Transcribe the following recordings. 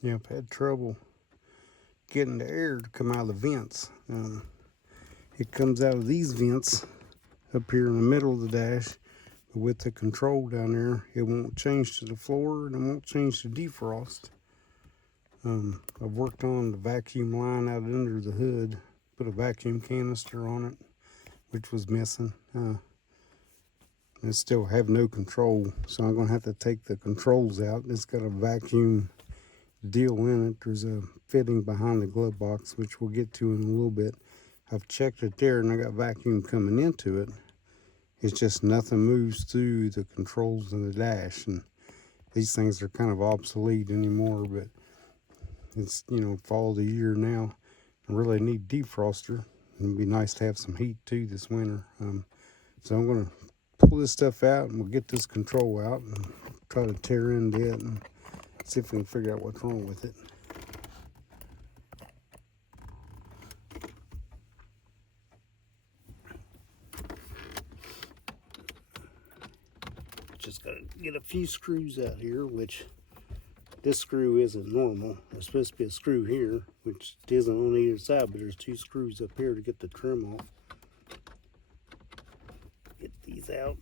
Yeah, I've had trouble getting the air to come out of the vents. It comes out of these vents up here in the middle of the dash, but with the control down there, it won't change to the floor and it won't change to defrost. I've worked on the vacuum line out under the hood, put a vacuum canister on it, which was missing. I still have no control, so I'm going to have to take the controls out. It's got a vacuum deal in it. There's a fitting behind the glove box, which we'll get to in a little bit. I've checked it there and I got vacuum coming into it. It's just nothing moves through the controls in the dash, and these things are kind of obsolete anymore, but it's, fall of the year now. I really need defroster. It'd be nice to have some heat too this winter. So I'm going to pull this stuff out and we'll get this control out and try to tear into it and see if we can figure out what's wrong with it. Just got to get a few screws out here, which this screw isn't normal. There's supposed to be a screw here, which isn't on either side, but there's two screws up here to get the trim off. Get these out.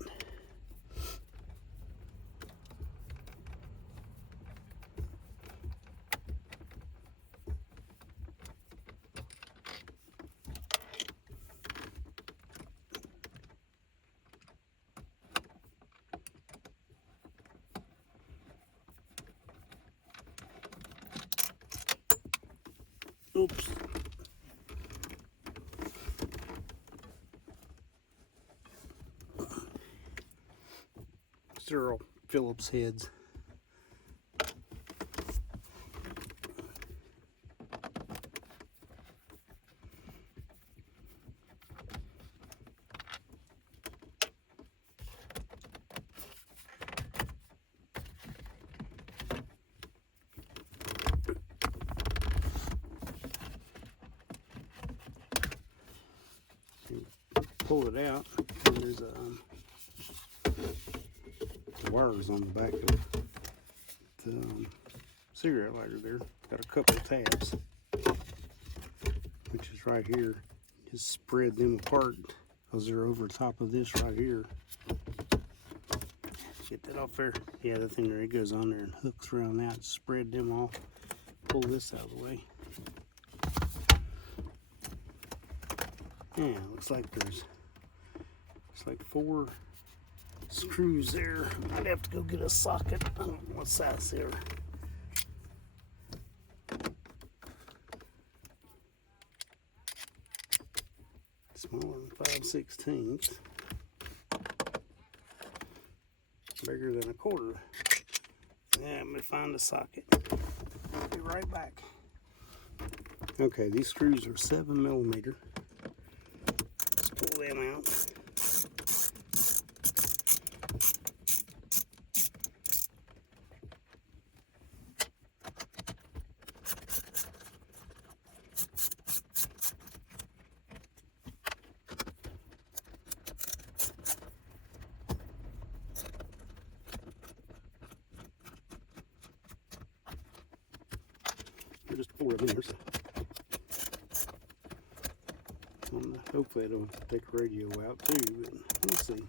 Oops. These are all Phillips heads. Pull it out, and there's wires on the back of the cigarette lighter there. Got a couple of tabs, which is right here. Just spread them apart because they're over top of this right here. Get that off there. Yeah, that thing there, it goes on there and hooks around that. Spread them off. Pull this out of the way. Yeah, looks like there's like 4 screws there. I'd have to go get a socket. I don't know what size they are. Smaller than 5/16. Bigger than a quarter. Yeah, let me find a socket. I'll be right back. Okay, these screws are 7mm. Let's pull them out. Just 4 of theirs. Hopefully I don't have to take the radio out too, but we'll see.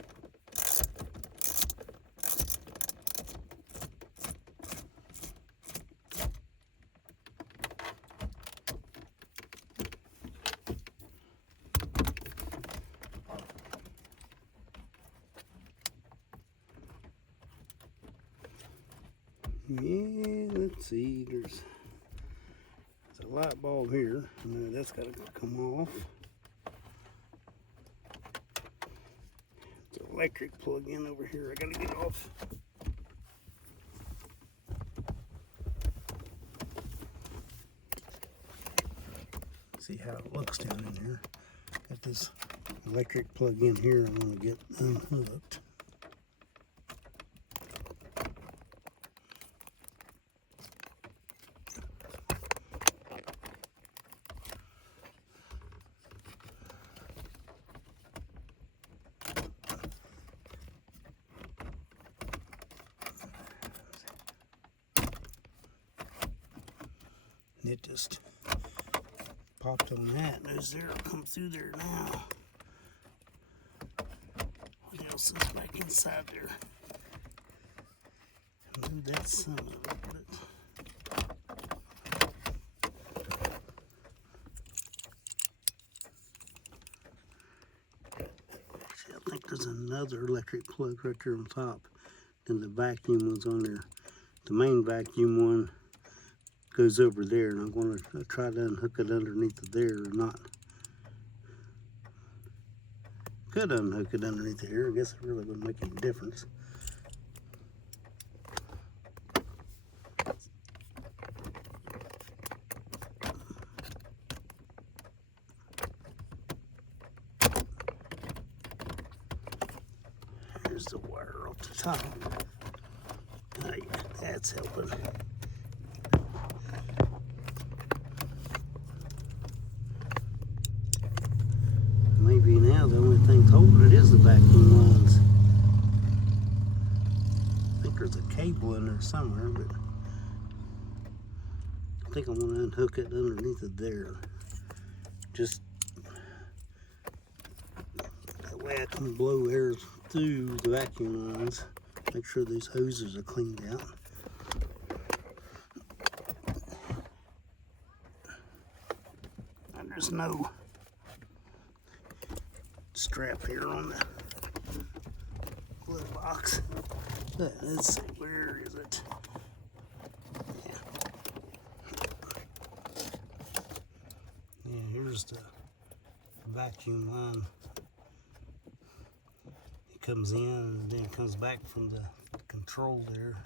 Yeah, let's see, there's a light bulb here, and that's got to come off. It's an electric plug-in over here I got to get off. See how it looks down in here. Got this electric plug-in here I'm going to get unhooked. It just popped on that. There's there. Come through there now. What else is back inside there? Maybe that's some of it. See, I think there's another electric plug right there on top. And the vacuum one's on there. The main vacuum one goes over there, and I'm going to try to unhook it underneath of there or not. Could unhook it underneath here. I guess it really wouldn't make any difference. Here's the wire off the top. Oh, yeah, that's helping. Maybe now the only thing holding it is the vacuum lines. I think there's a cable in there somewhere, but I think I'm going to unhook it underneath it there. Just that way I can blow air through the vacuum lines. Make sure these hoses are cleaned out. And there's no strap here on the glove box. But let's see, where is it? Yeah, here's the vacuum line. It comes in and then it comes back from the control there.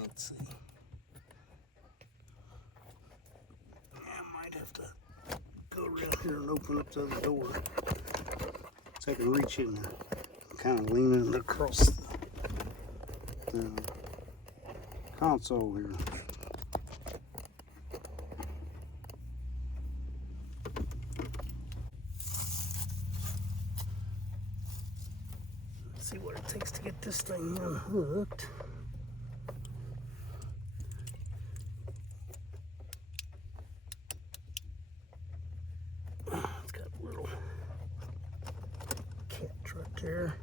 Let's see. I might have to go around here and open up the other door so I can reach in there. I'm kind of leaning across the console here. Let's see what it takes to get this thing unhooked. It's got a little catch right there.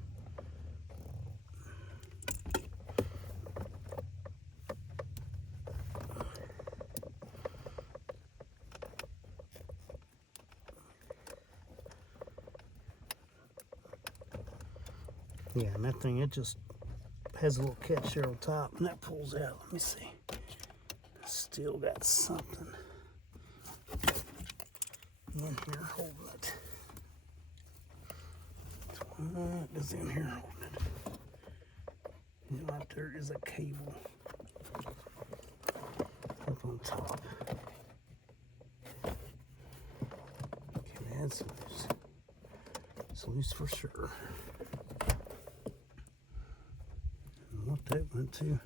Yeah, and that thing, it just has a little catch there on top, and that pulls out. Let me see. Still got something in here holding it. What is in here holding it? And right there is a cable up on top. Okay, that's loose. It's loose for sure. And what that went to.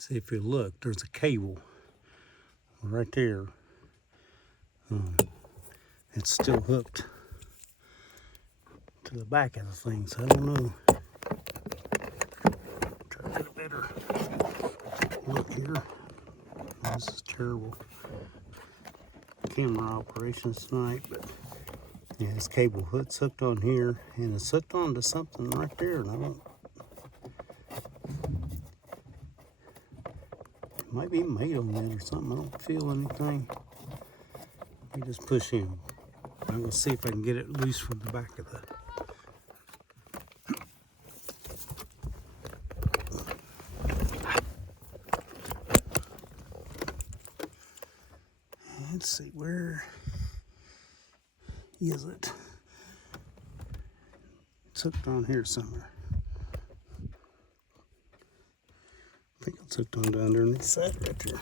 See, if you look, there's a cable right there. It's still hooked to the back of the thing, so I don't know. Try to get a better look here. This is terrible camera operations tonight, but yeah, this cable hook's hooked on here, and it's hooked onto something right there, and I don't. Might be made on that or something. I don't feel anything. Let me just push in. I'm gonna see if I can get it loose from the back of the. Let's see, where is it? It's hooked on here somewhere. I think it's hooked on down there on this side right there.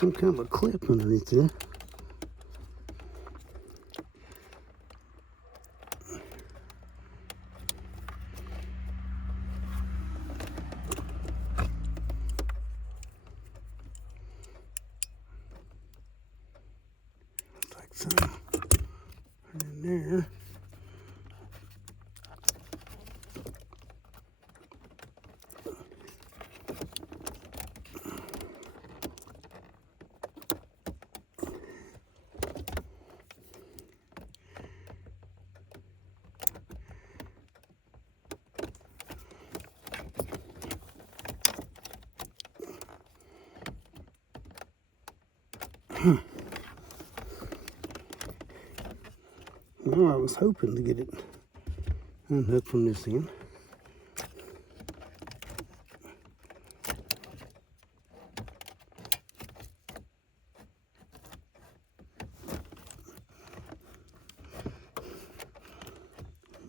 some kind of a clip underneath there. Looks like some in there. Well, I was hoping to get it unhooked from this end.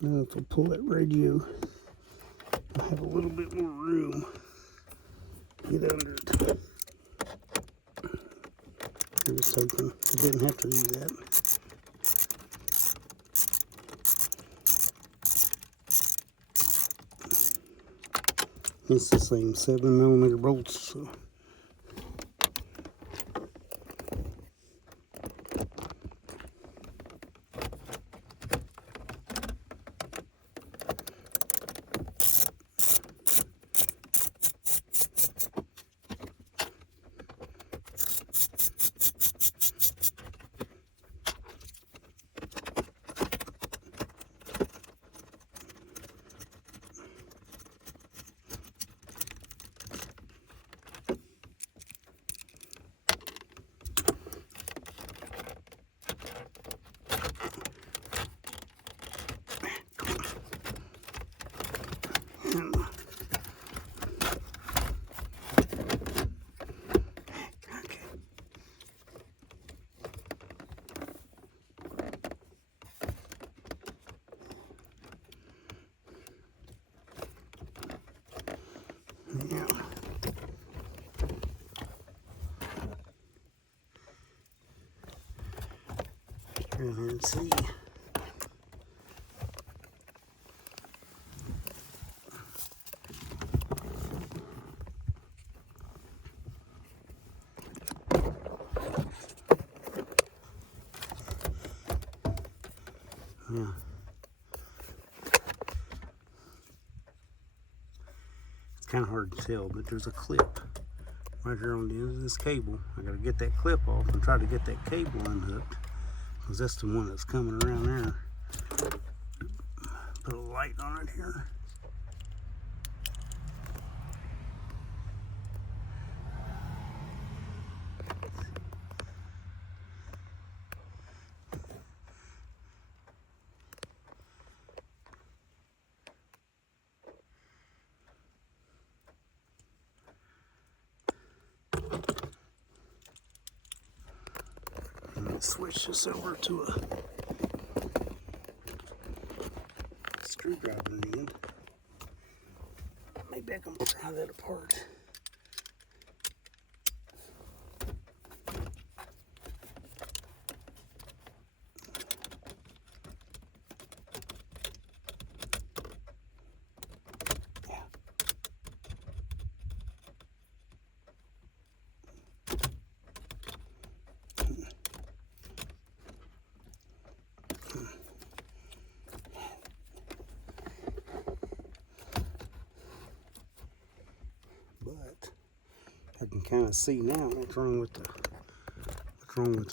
Now if I pull that radio, I have a little bit more room to get under it. I was hoping I didn't have to do that. It's the same 7mm bolts, so. Yeah. Try and see. Yeah. It's kind of hard to tell, but there's a clip right here on the end of this cable. I gotta get that clip off and try to get that cable unhooked, because that's the one that's coming around there. Put a light on it here. Switch this over to a screwdriver again. Maybe I can pry that apart. I can kind of see now what's wrong with the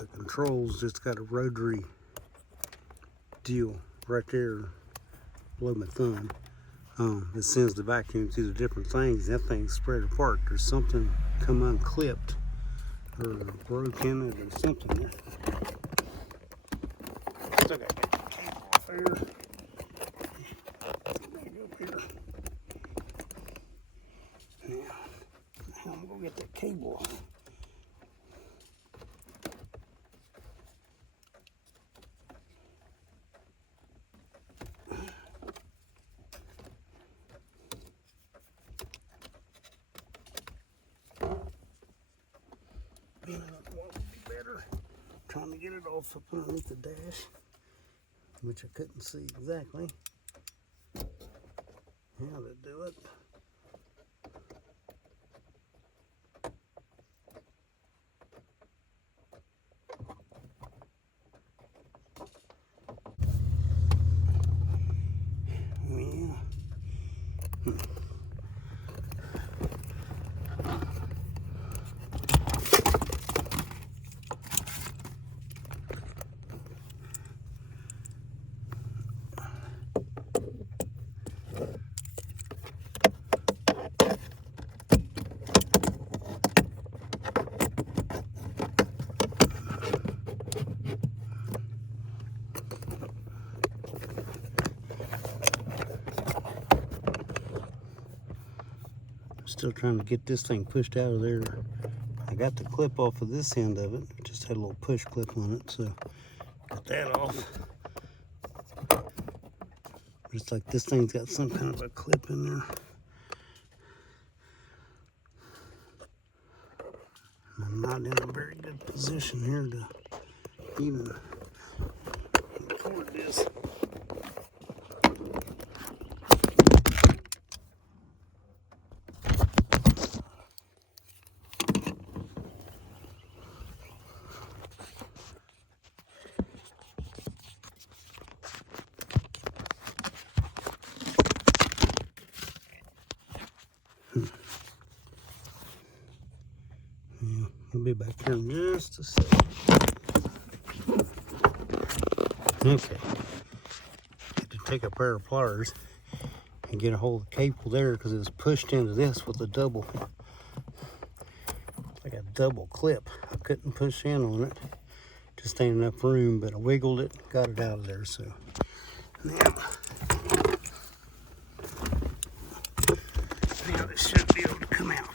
controls. Just got a rotary deal right there below my thumb. It sends the vacuum to the different things. That thing's spread apart. There's something come unclipped or broken or something there. Still got to get the cable off there. Back up here. Now I'm gonna get that cable off. Man, trying to get it off up underneath the dash, which I couldn't see exactly how to do it. Still trying to get this thing pushed out of there. I got the clip off of this end of it. Just had a little push clip on it, so got that off. It's like this thing's got some kind of a clip in there. I'm not in a very good position here to even record this. Yeah, I'll be back here in just a second. Okay. Had to take a pair of pliers and get a hold of the cable there because it was pushed into this with a double, like a double clip. I couldn't push in on it, just ain't enough room, but I wiggled it, got it out of there. So now it should be able to come out.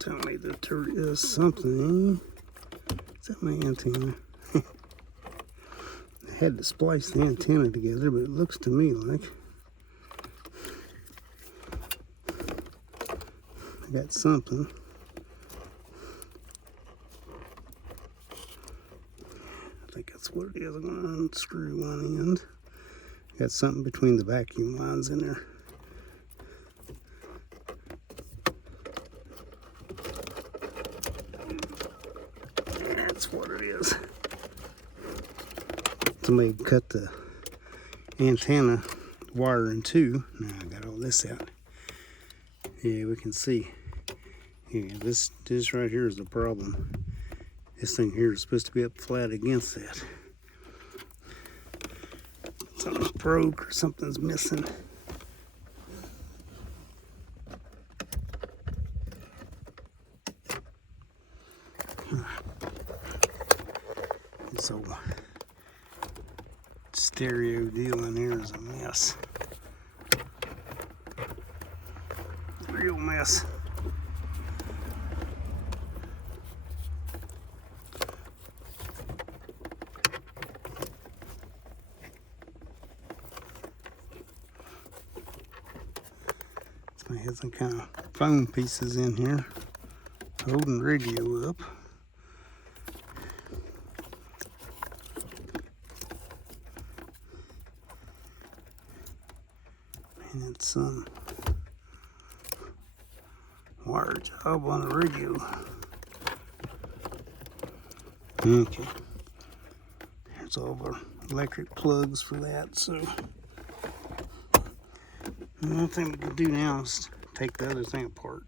Tell me that there is something. Is that my antenna? I had to splice the antenna together, but it looks to me like I got something. I think that's what it is. I'm going to unscrew one end. Got something between the vacuum lines in there. That's what it is. Somebody cut the antenna wire in two. Now I got all this out. Yeah, we can see. Yeah, this right here is the problem. This thing here is supposed to be up flat against that. Something's broke or something's missing. So stereo deal in here is a mess. Real mess. So I had some kind of foam pieces in here holding radio up. And it's some wire job on the radio. Okay. There's all of our electric plugs for that. So the only thing we can do now is take the other thing apart.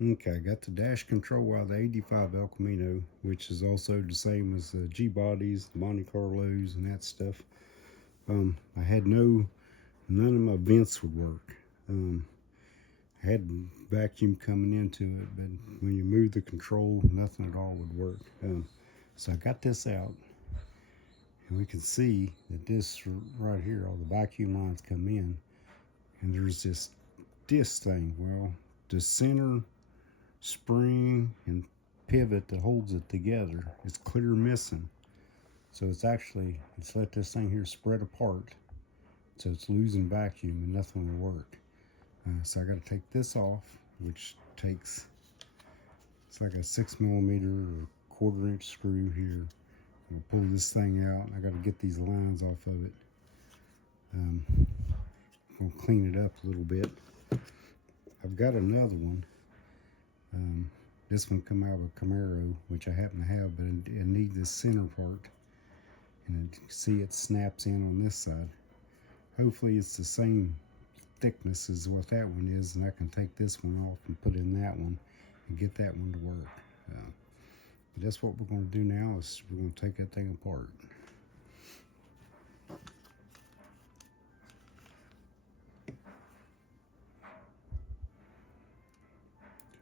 Okay, I got the dash control out of the 85 El Camino, which is also the same as the G-bodies, the Monte Carlos, and that stuff. I had none of my vents would work. I had vacuum coming into it, but when you move the control, nothing at all would work. So I got this out, and we can see that this right here, all the vacuum lines come in, and there's this thing. Well, the center spring and pivot that holds it together is clear missing. So it's let this thing here spread apart, so it's losing vacuum and nothing will work. So I got to take this off, which takes, it's like a 6mm or 1/4 inch screw here. I'm gonna pull this thing out. I got to get these lines off of it. I'm gonna clean it up a little bit. I've got another one. This one come out of a Camino, which I happen to have, but it needs this center part. And you can see it snaps in on this side. Hopefully it's the same thickness as what that one is, and I can take this one off and put in that one and get that one to work. But that's what we're going to do now, is we're going to take that thing apart.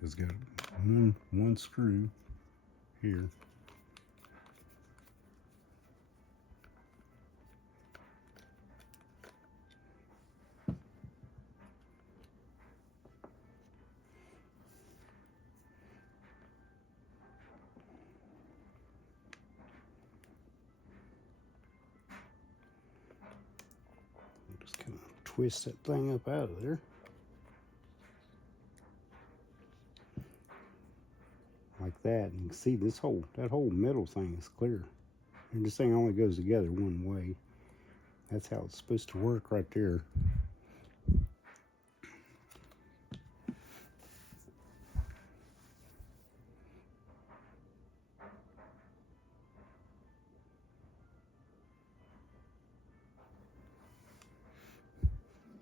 It's got one screw here. Just kind of twist that thing up out of there. Like that, and you can see that whole metal thing is clear. And this thing only goes together one way. That's how it's supposed to work right there.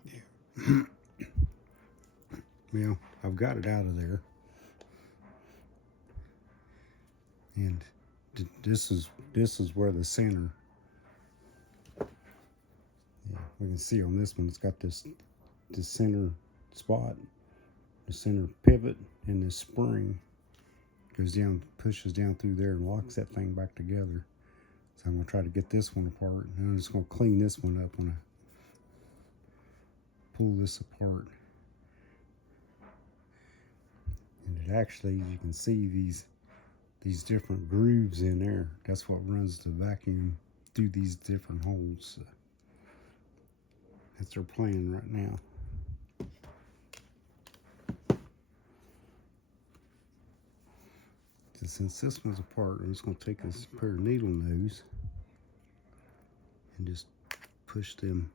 Yeah. Well, I've got it out of there. And this is where the center, yeah, we can see on this one, it's got this center spot, the center pivot, and this spring goes down, pushes down through there and locks that thing back together. So I'm going to try to get this one apart, and I'm just going to clean this one up when I pull this apart. And it actually, you can see these different grooves in there. That's what runs the vacuum through these different holes. That's our plan right now. So since this one's apart, I'm just going to take this pair of needle nose and just push them .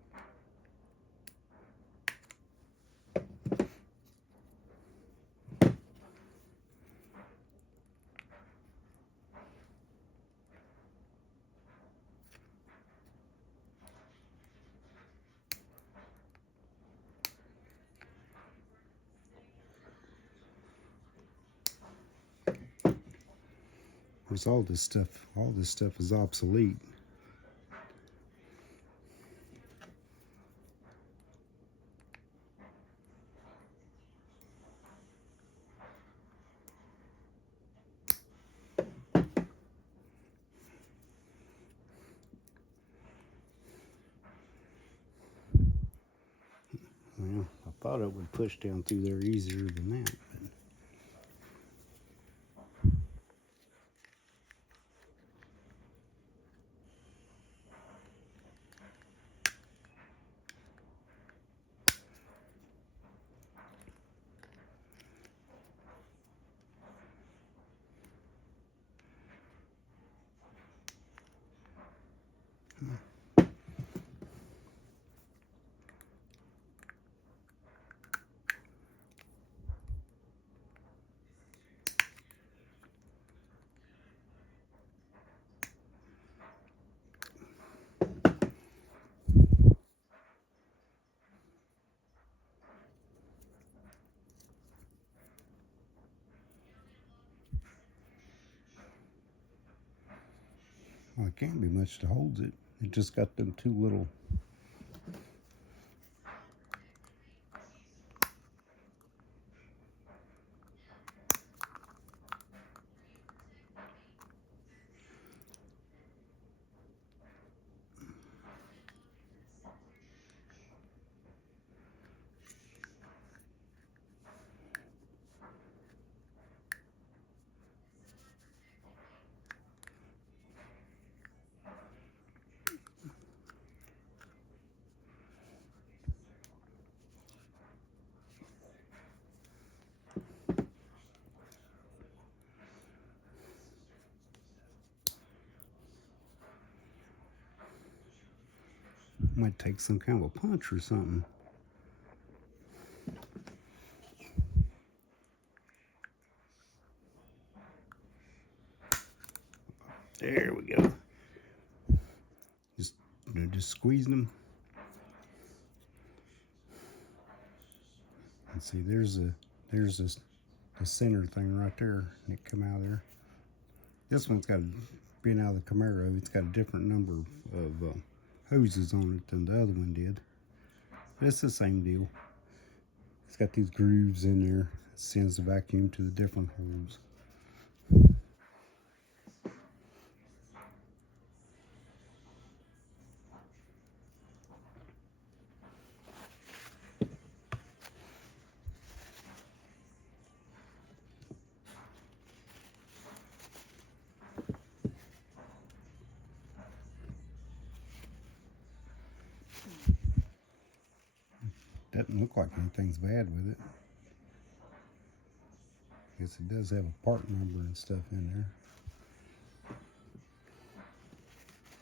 Of course, all this stuff is obsolete. Well, I thought it would push down through there easier than that. Well, it can't be much to hold it. It just got them two little. Might take some kind of a punch or something. There we go. Just squeezing them. And see, there's the center thing right there, and it come out of there. This one's got, being out of the Camaro, it's got a different number of hoses on it than the other one did. But it's the same deal. It's got these grooves in there. It sends the vacuum to the different holes. Doesn't look like anything's bad with it. Guess it does have a part number and stuff in there.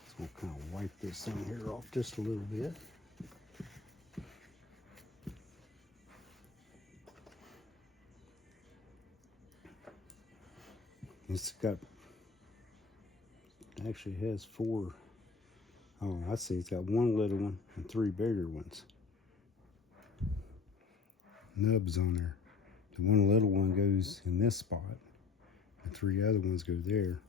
So we'll kind of wipe this thing here off just a little bit. It's got, actually has 4, oh I see, it's got 1 little one and 3 bigger ones. Nubs on there. The 1 little one goes in this spot, and 3 other ones go there.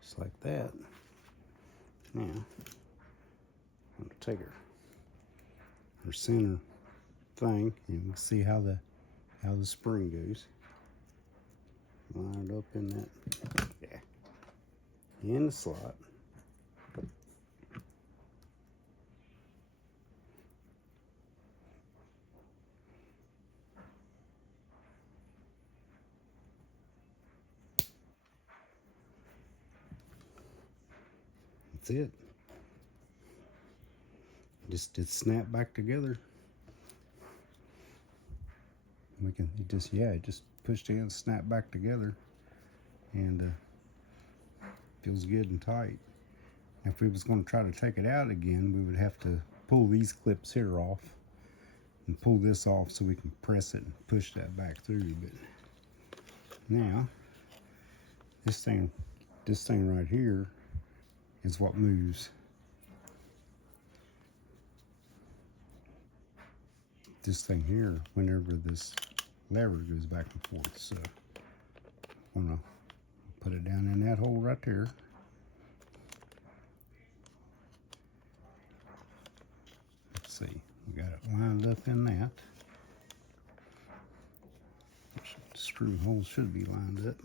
Just like that. Now, I'm going to take her center thing, and we'll see how the spring goes. Line it up in that, yeah, in the slot. That's it. Just snap back together. We can just push in, snap back together, and feels good and tight. If we was going to try to take it out again, we would have to pull these clips here off and pull this off so we can press it and push that back through. But now this thing right here is what moves. This thing here, whenever this lever goes back and forth. So I'm gonna put it down in that hole right there. Let's see, we got it lined up in that. The screw holes should be lined up.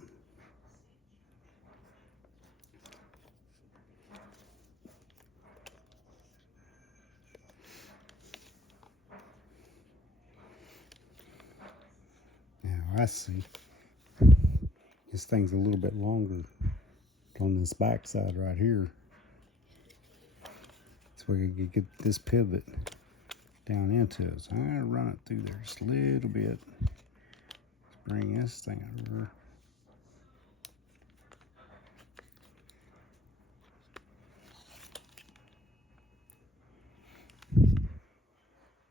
I see. This thing's a little bit longer on this back side right here. So we can get this pivot down into it. So I'm gonna run it through there just a little bit. Let's bring this thing over.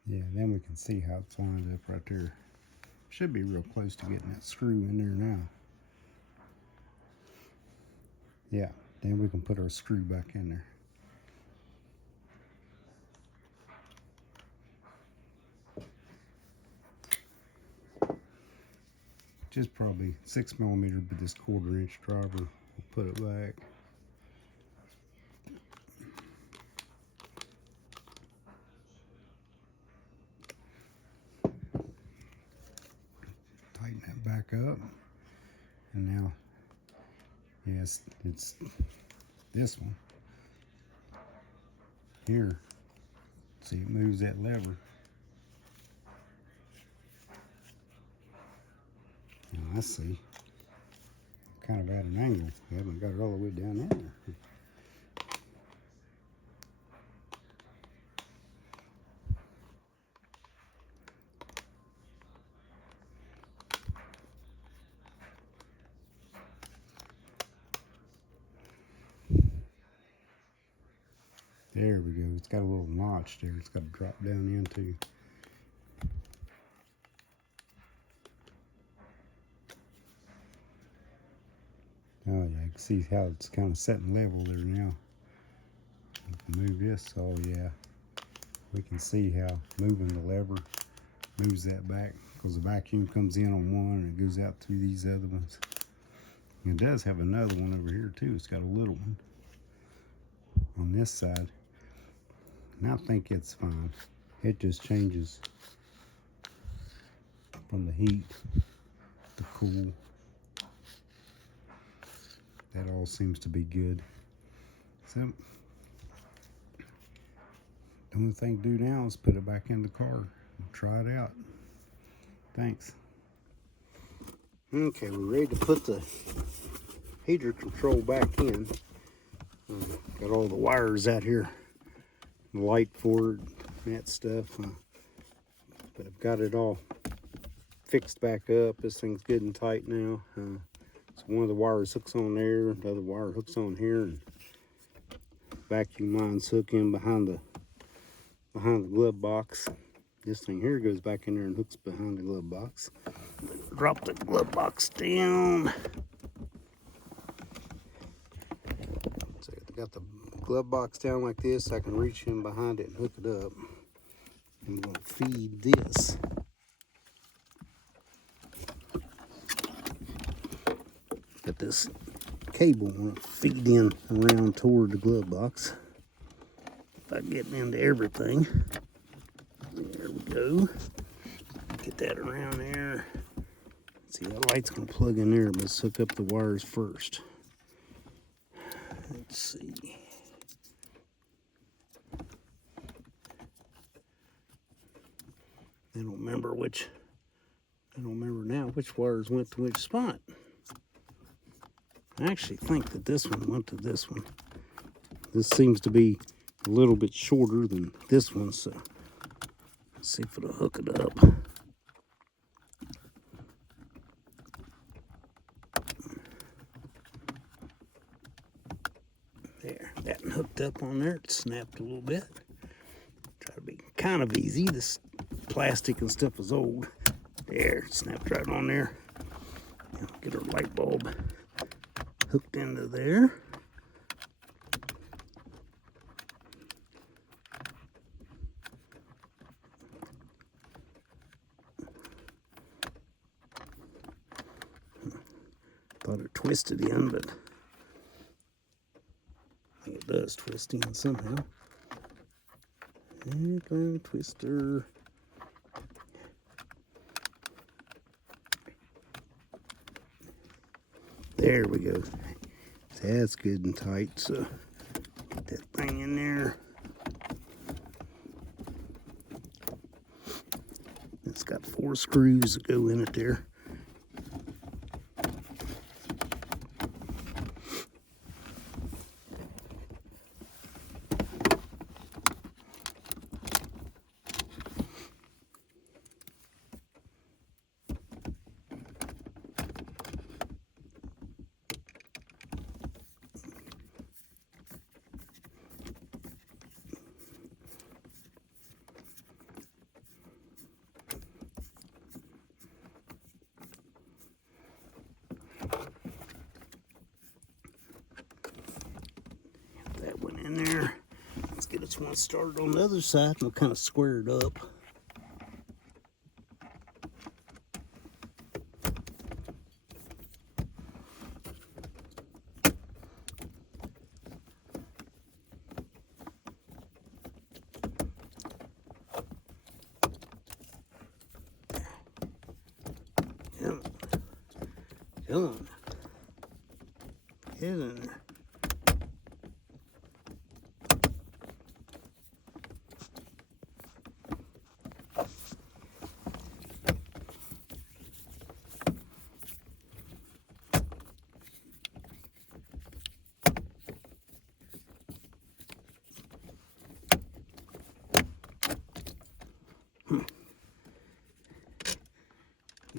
Yeah, then we can see how it's lined up right there. Should be real close to getting that screw in there now. Yeah, then we can put our screw back in there. Just probably 6mm, but this 1/4 inch driver will put it back. Tighten that back up, and now, yes, it's this one here. See, it moves that lever. Now I see, kind of at an angle. We haven't got it all the way down there. There we go. It's got a little notch there. It's got to drop down into. Oh yeah, you can see how it's kind of setting level there now. Move this. Oh yeah, we can see how moving the lever moves that back, because the vacuum comes in on one and it goes out through these other ones. It does have another one over here too. It's got a little one on this side, and I think it's fine. It just changes from the heat to cool. That all seems to be good. So the only thing to do now is put it back in the car and try it out. Thanks. Okay, we're ready to put the heater control back in. Got all the wires out here, the light for it, that stuff. But I've got it all fixed back up. This thing's good and tight now. So one of the wires hooks on there, the other wire hooks on here, and vacuum lines hook in behind the glove box. This thing here goes back in there and hooks behind the glove box. Drop the glove box down. So I got the glove box down like this. I can reach in behind it and hook it up. I'm going to feed this. Got this cable I'm going to feed in around toward the glove box. If I get into everything. There we go. Get that around there. See, that light's going to plug in there, but let's hook up the wires first. Let's see. I don't remember now which wires went to which spot. I actually think that this one went to this one. This seems to be a little bit shorter than this one, so let's see if it'll hook it up. There, that hooked up on there. It snapped a little bit. Try to be kind of easy. This plastic and stuff is old. There, it snapped right on there. Now get our light bulb hooked into there. Thought it twisted in, but I think it does twist in somehow. And twister. There we go. That's good and tight. So get that thing in there. It's got 4 screws that go in it there. That went in there. Let's get this one started on the other side and we'll kind of square it up. Come on. Get in there.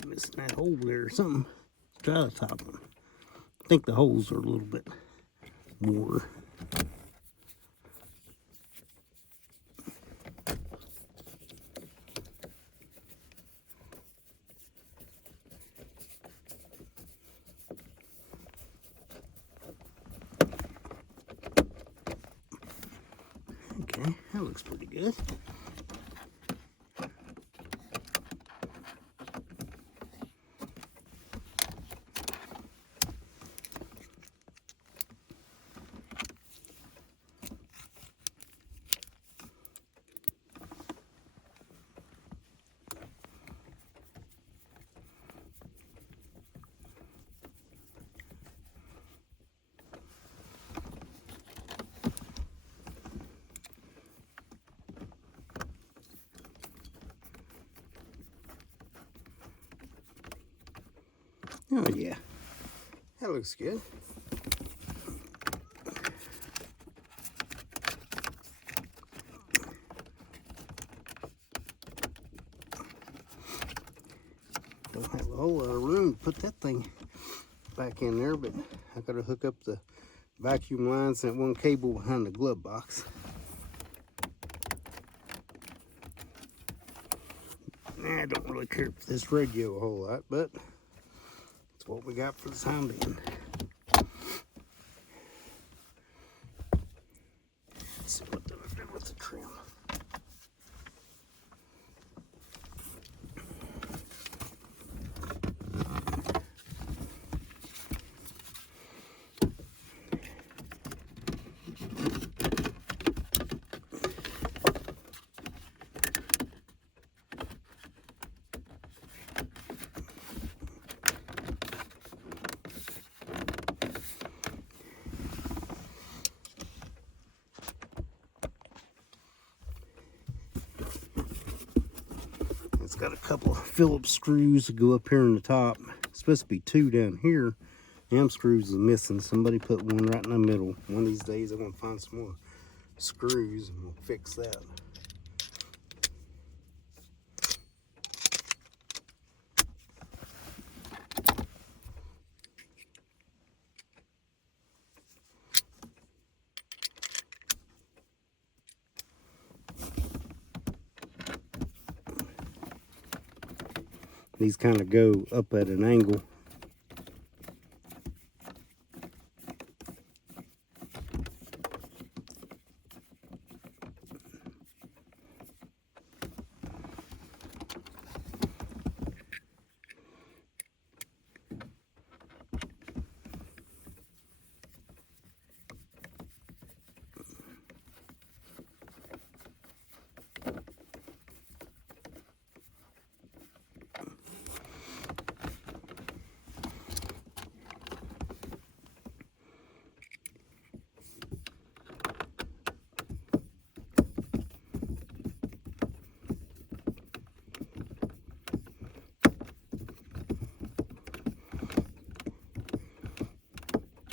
Missing that hole there or something. Let's try the top one. I think the holes are a little bit more. looks pretty good. Oh yeah, that looks good. Don't have a whole lot of room to put that thing back in there, but I gotta hook up the vacuum lines and one cable behind the glove box. I don't really care for this radio a whole lot, but it's what we got for the time being. Let's see what do I do with the trim. It's got a couple of Phillips screws that go up here in the top. It's supposed to be 2 down here. Them screws is missing. Somebody put one right in the middle. One of these days I'm gonna find some more screws and we'll fix that. These kind of go up at an angle.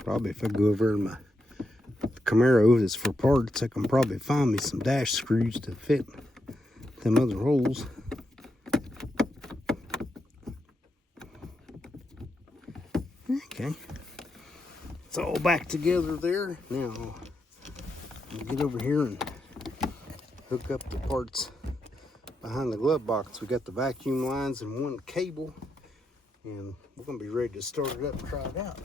Probably if I go over to my Camino that's for parts, I can probably find me some dash screws to fit them other holes. Okay, it's all back together there. Now, I'm gonna get over here and hook up the parts behind the glove box. We got the vacuum lines and one cable, and we're gonna be ready to start it up and try it out.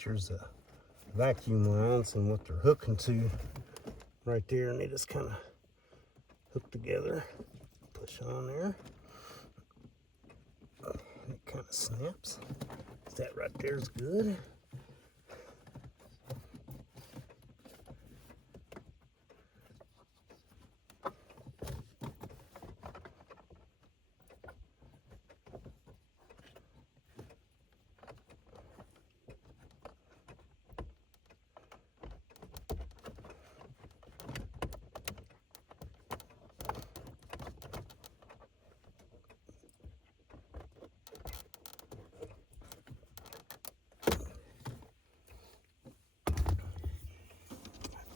Here's the vacuum lines and what they're hooking to right there, and they just kind of hook together. Push on there. And it kind of snaps. That right there is good.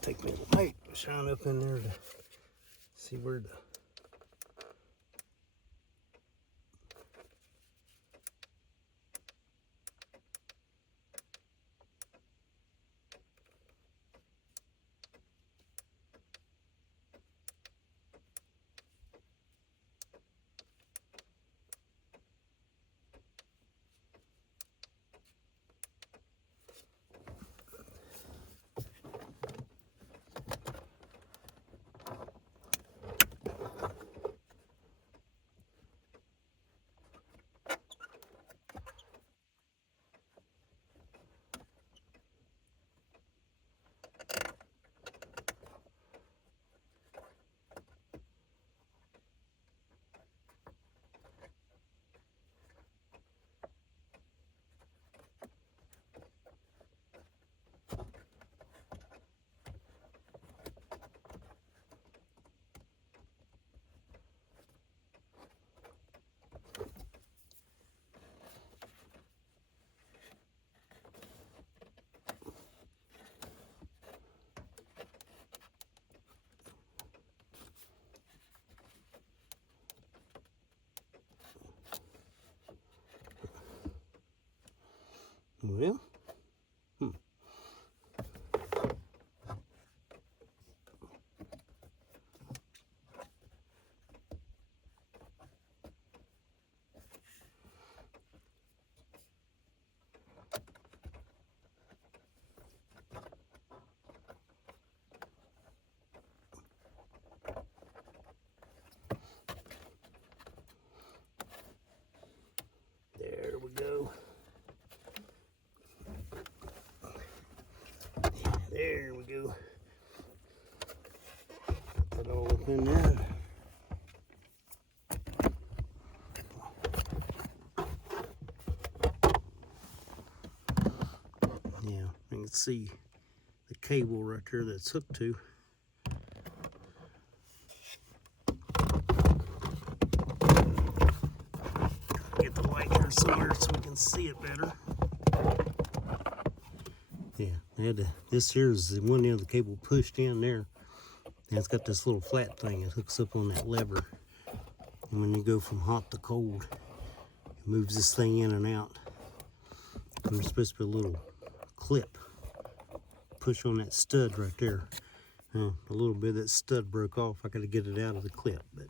take me a light, shine up in there to see where the well. There we go. There we go. Put that all up in there. Yeah, you can see the cable right there that's hooked to. Get the light here somewhere so we can see it better. Yeah, I had to, this here is the one end of the cable pushed in there. And it's got this little flat thing that hooks up on that lever. And when you go from hot to cold, it moves this thing in and out. And there's supposed to be a little clip. Push on that stud right there. A little bit of that stud broke off. I got to get it out of the clip. But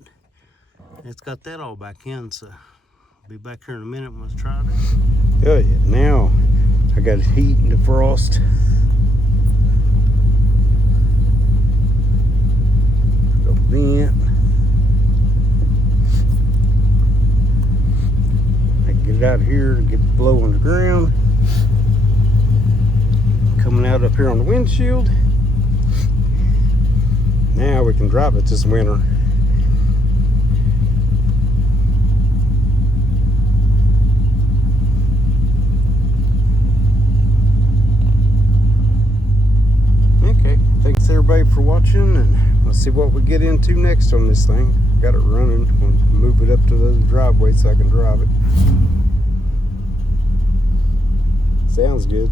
it's got that all back in, so I'll be back here in a minute when I try it. Oh yeah, now I got heat and defrost. Go vent. I can get it out here and get it blow on the ground. Coming out up here on the windshield. Now we can drive it this winter. Okay, thanks everybody for watching, and let's see what we get into next on this thing. Got it running. We'll move it up to the driveway so I can drive it. Sounds good.